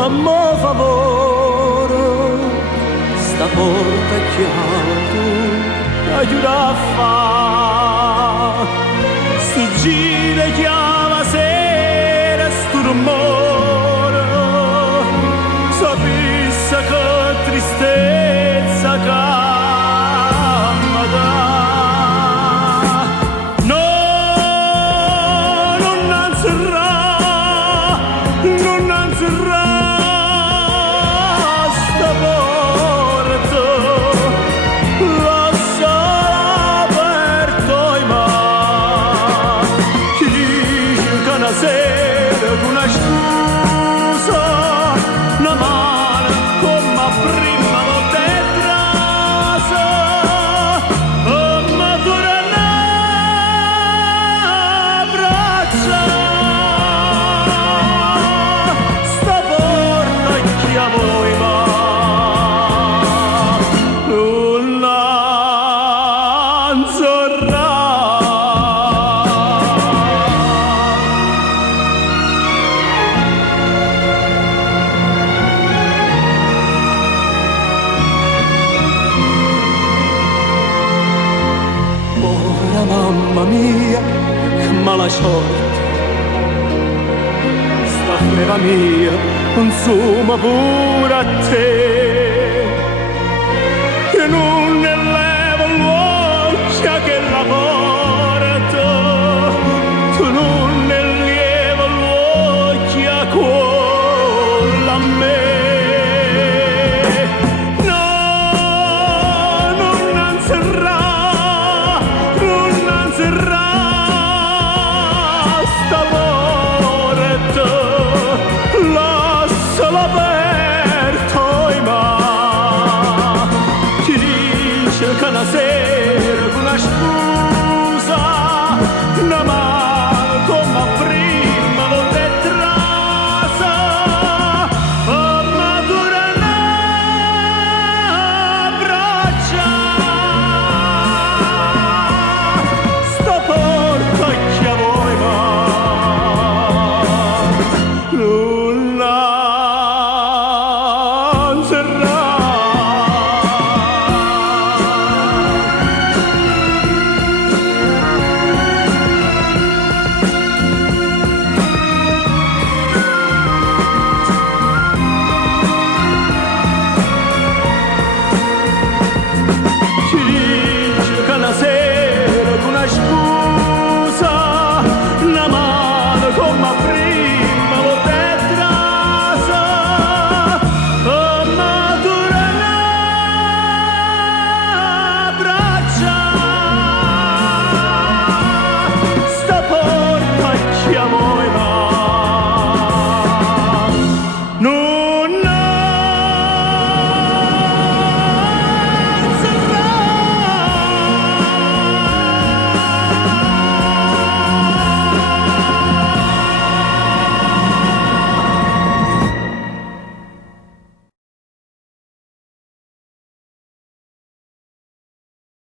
fammo favore, sta porta chiamato, aiuta a fa, sti gire chiama sera sto rumore, sapesse che tristezza che una scusa, una mano come prima volta è trasa, ma torna a braccia, sta porta chi a voi va, nulla azzurra. Mamma mia, che mala sorte, sta fera mia, consuma pure a te.